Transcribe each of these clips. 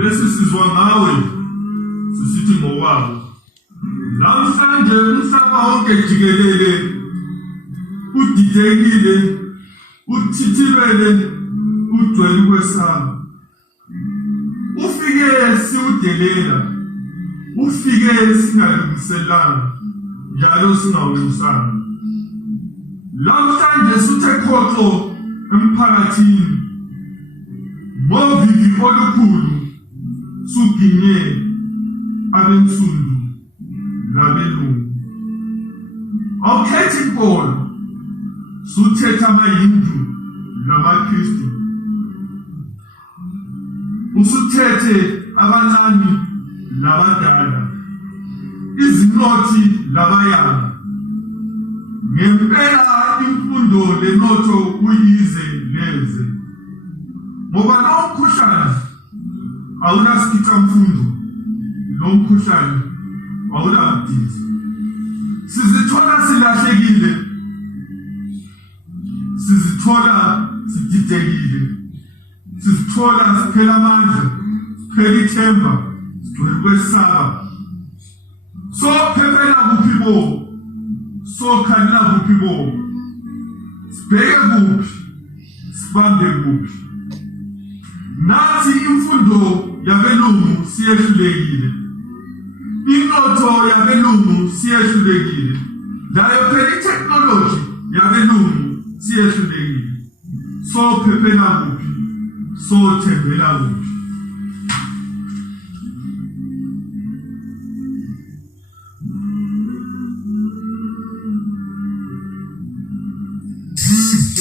Besizwa ngawe sisithi ngowabo namhlanje umhlaba wonke jikelele udidekile uthithibele ugcwele kwesaba ufike siudelela ufike singalungiselanga njalo singawulusanga namhlanje sithe khotho emphakathini ngovivi olukhulu suginye abensundu labelungu awukhethi inkolo suthetha amahindu lamakristu usuthethe abancane labadala izinothi labayanga ngempela imfundo lenotho kuyize leze ngoba lo mkhuhlane awunasikica mfundo lo mkhuhlane awunabudisi sizithola silahlekile sizithola sididekile sizithola siphela amandla siphela ithemba sigcwele kwesaba sophephela kuphi bo sokhalela kuphi bo sibheke kuphi sibambe kuphi nathi imfundo yabelungu siyehlulekile inotho yabelungu siyehlulekile layo phela itechnology yabelungu siyehlulekile sophephela kuphi sothembela kuphi Sisi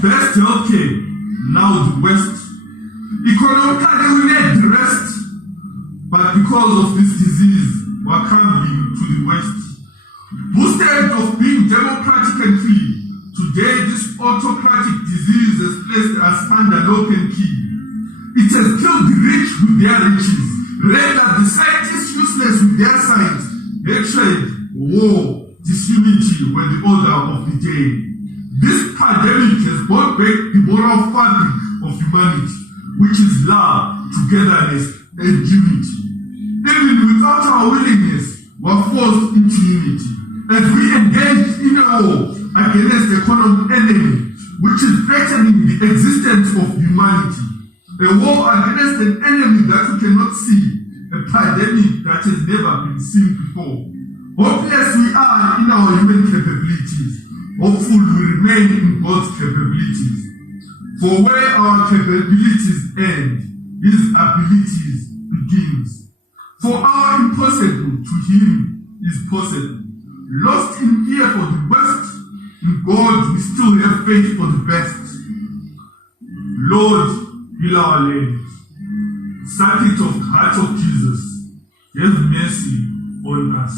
best healthcare, now the West. Economically, we need the rest. But because of this disease, we're crumbling to the West. Boosted of being democratic and free, today this autocratic disease has placed us under lock and key. It has killed the rich with their riches, rendered the scientists useless with their science. Hatred, war, disunity were the order of the day. This pandemic has brought back the moral fabric of humanity, which is love, togetherness, and unity. Even without our willingness, we are forced into unity. As we engage in a war against the common enemy, which is threatening the existence of humanity. A war against an enemy that we cannot see, a pandemic that has never been seen before. Hopeless we are in our human capabilities. Hopeful we remain in God's capabilities. For where our capabilities end, His abilities begins. For our impossible to Him is possible. Lost in fear for the worst, in God we still have faith for the best. Lord, heal our land. Circuit of the heart of Jesus, have mercy on us.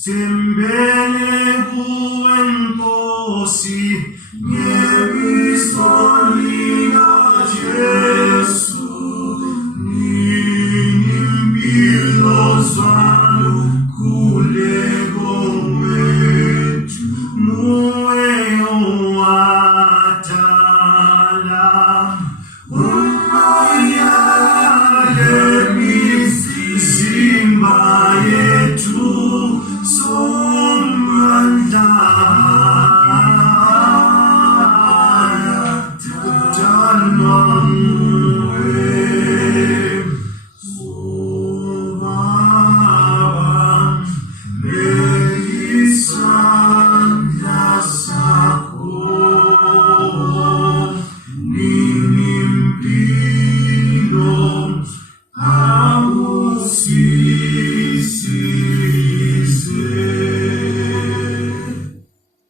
Stimbele kuwenkosi